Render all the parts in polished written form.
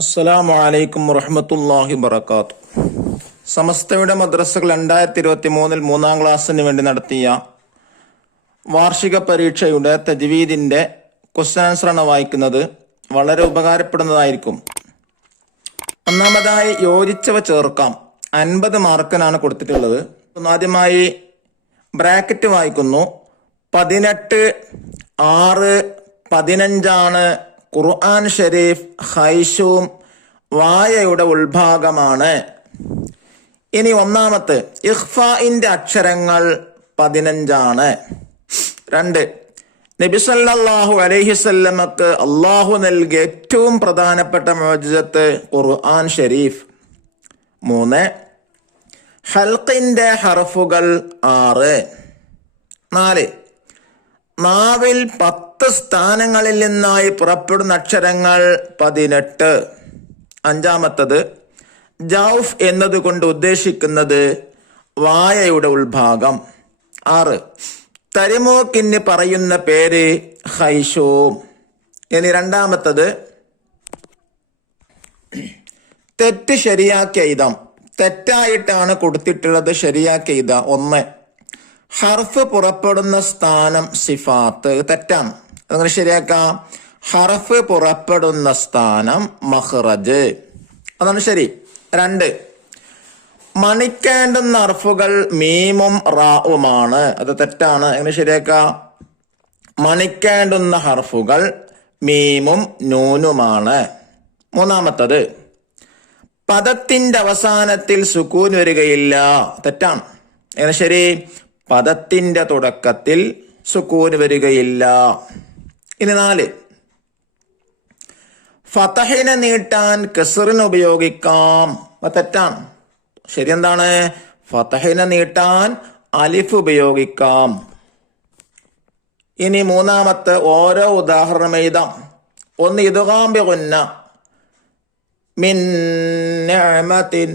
അസ്സലാമു അലൈക്കും വറഹ്മത്തുള്ളാഹി വബറകാത്തു. സമസ്തയുടെ മദ്രസകൾ 2023 മൂന്നാം ക്ലാസ്സിന് വേണ്ടി നടത്തിയ വാർഷിക പരീക്ഷയുടെ തജ്വീദിന്റെ ക്വസ്റ്റ്യൻ ആൻസറാണ് വായിക്കുന്നത്. വളരെ ഉപകാരപ്പെടുന്നതായിരിക്കും. ഒന്നാമതായി യോജിച്ചവ ചേർക്കാം. 50 മാർക്കിനാണ് കൊടുത്തിട്ടുള്ളത്. ആദ്യമായി ബ്രാക്കറ്റ് വായിക്കുന്നു. 18 6 15 ഖുർആൻ ഷരീഫ് ഖൈശൂം വായയുടെ ഉൾഭാഗമാണ്. ഇനി ഒന്നാമത്തെ ഇഖ്ഫാഇന്റെ അക്ഷരങ്ങൾ 15. 2 നബി സല്ലല്ലാഹു അലൈഹി വസല്ലമക്ക് അല്ലാഹു നൽകിയ ഏറ്റവും പ്രധാനപ്പെട്ട മുഅ്ജിസത്ത് ഖുർആൻ ഷരീഫ്. 3 ഹൽഖിന്റെ ഹർഫുകൾ 6. 4 നാവിൽ 10 സ്ഥാനങ്ങളിൽ നിന്നായി പുറപ്പെടുന്ന അക്ഷരങ്ങൾ 18. 5 ജൗഫ് എന്നതുകൊണ്ട് ഉദ്ദേശിക്കുന്നത് വായയുടെ ഉൾഭാഗം. 6 തരിമൂക്കിന് പറയുന്ന പേര് ഖൈശൂം. ഇനി 2 തെറ്റ് ശരിയാക്കിയ ഇതം. തെറ്റായിട്ടാണ് കൊടുത്തിട്ടുള്ളത്, ശരിയാക്കിയ ഇത. 1 ഹർഫ് പുറപ്പെടുന്ന സ്ഥാനം സിഫാത്ത്. തെറ്റാണ്, അങ്ങനെ ശരിയാക്കാം. ഹർഫ് പുറപ്പെടുന്ന സ്ഥാനം മഖ്റജ്, അതാണ് ശരി. 2 മണിക്കേണ്ടുന്ന ഹർഫുകൾ മീമും റാവുമാണ്, അത് തെറ്റാണ്, അങ്ങനെ ശരിയാക്കാം. മണിക്കേണ്ടുന്ന ഹർഫുകൾ മീമും നൂനുമാണ്. 3 പദത്തിന്റെ അവസാനത്തിൽ സുക്കൂൻ വരികയില്ല, തെറ്റാണ്, അങ്ങനെ ശരി. പദത്തിന്റെ തുടക്കത്തിൽ സുക്കൂൻ വരികയില്ല. ഇനി 4 ഫതഹിനെ നീട്ടാൻ കസ്റിന് ഉപയോഗിക്കാം, തെറ്റാണ്, ശരി. എന്താണ്? ഫതഹിനെ നീട്ടാൻ അലിഫ് ഉപയോഗിക്കാം. ഇനി 3 ഓരോ ഉദാഹരണം എഴുതാം. 1 ഇദ്ഗാം ബിഗുന്ന മിൻ നിഅമത്തിൻ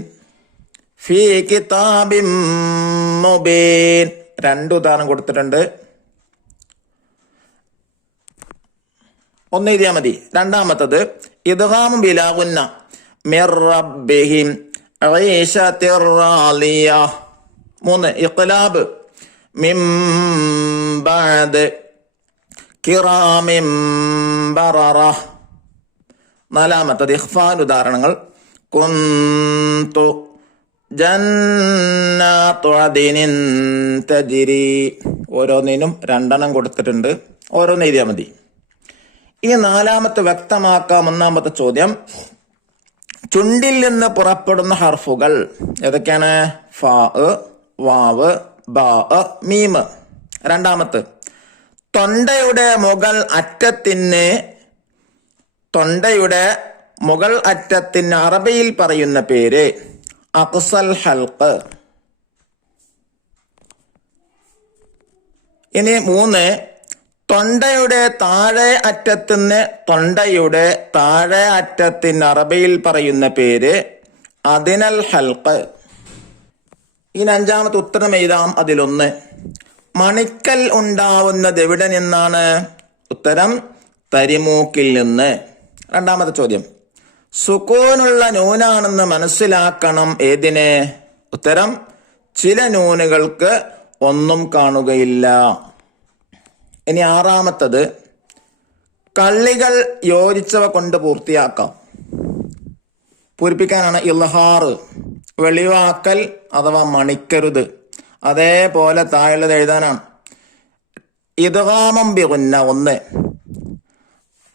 ഫീ കിതാബിൻ മുബീൻ. 2 ഉദാഹരണം കൊടുത്തിട്ടുണ്ട്, 1 എഴുതിയാൽ മതി. 2 ഇദ്ഗാം ബിലാ ഗുന്ന മിർ റബ്ബിഹിം ഈശത്തിർ റാളിയ. 3 ഇഖ്ലാബ് മിൻ ബഅദ് കിറാമിൻ ബററ. 4 ഇഖ്ഫാൻ ഉദാഹരണങ്ങൾ കുന്തു ജന്നാത്തു അദ്നിൻ തജ്രി. ഓരോന്നിനും 2 കൊടുത്തിട്ടുണ്ട്, ഓരോന്ന് എഴുതിയാൽ മതി. ഇനി 4 വ്യക്തമാക്കാം. 1 ചോദ്യം, ചുണ്ടിൽ നിന്ന് പുറപ്പെടുന്ന ഹർഫുകൾ ഏതൊക്കെയാണ്? ഫാ, വാവ്, ബാ, മീം. 2 തൊണ്ടയുടെ മുകൾ അറ്റത്തിന് അറബിയിൽ പറയുന്ന പേര് അഖ്സൽ ഹൽഖ്. ഇനി 3 തൊണ്ടയുടെ താഴെ അറ്റത്തിന് അറബിയിൽ പറയുന്ന പേര് അദ്നൽ ഹൽഖ്. ഇനി 5 ഉത്തരം എഴുതാം. അതിലൊന്ന് മണിക്കൽ ഉണ്ടാവുന്നത് എവിടെ നിന്നാണ്? ഉത്തരം തരിമൂക്കിൽ നിന്ന്. 2 ചോദ്യം സുക്കൂനുള്ള നൂനാണെന്ന് മനസ്സിലാക്കണം. ഏതിനെ? ഉത്തരം ചില നൂനുകൾക്ക് ഒന്നും കാണുകയില്ല. ഇനി 6 കള്ളികൾ യോജിച്ചവ കൊണ്ട് പൂർത്തിയാക്കാം. പൂരിപ്പിക്കാനാണ് ഇൽഹാർ, വെളിവാക്കൽ അഥവാ മണിക്കരുത്. അതേപോലെ താഴെയുള്ളത് എഴുതാനാണ്. ഇദ്ഗാമം ബിഗുന്ന 1,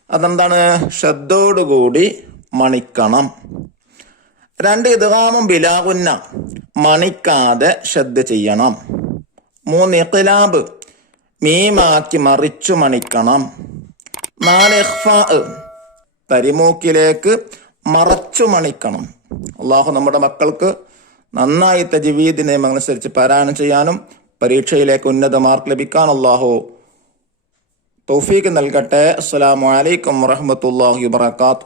അതെന്താണ്? ഷദ്ദോടുകൂടി മണിക്കണം. 2 ഇദ്ഗാമും ബിലാ ഗുന്ന, മണിക്കാതെ ഷദ്ദ് ചെയ്യണം. 3 ഇഖ്ലാബ്, മീമാക്കി മറിച്ചു മണിക്കണം. 4 ഇഖ്ഫാ, തരിമൂക്കിലേക്ക് മറച്ചു മണിക്കണം. അള്ളാഹു നമ്മുടെ മക്കൾക്ക് നന്നായി തജ്വീദ് നിയമമനുസരിച്ച് പാരായണം ചെയ്യാനും പരീക്ഷയിലേക്ക് ഉന്നത മാർക്ക് ലഭിക്കാൻ അള്ളാഹു തൗഫീഖ് നൽകട്ടെ. അസ്സലാമു അലൈക്കും വറഹ്മത്തുള്ളാഹി വബറകാതുഹു.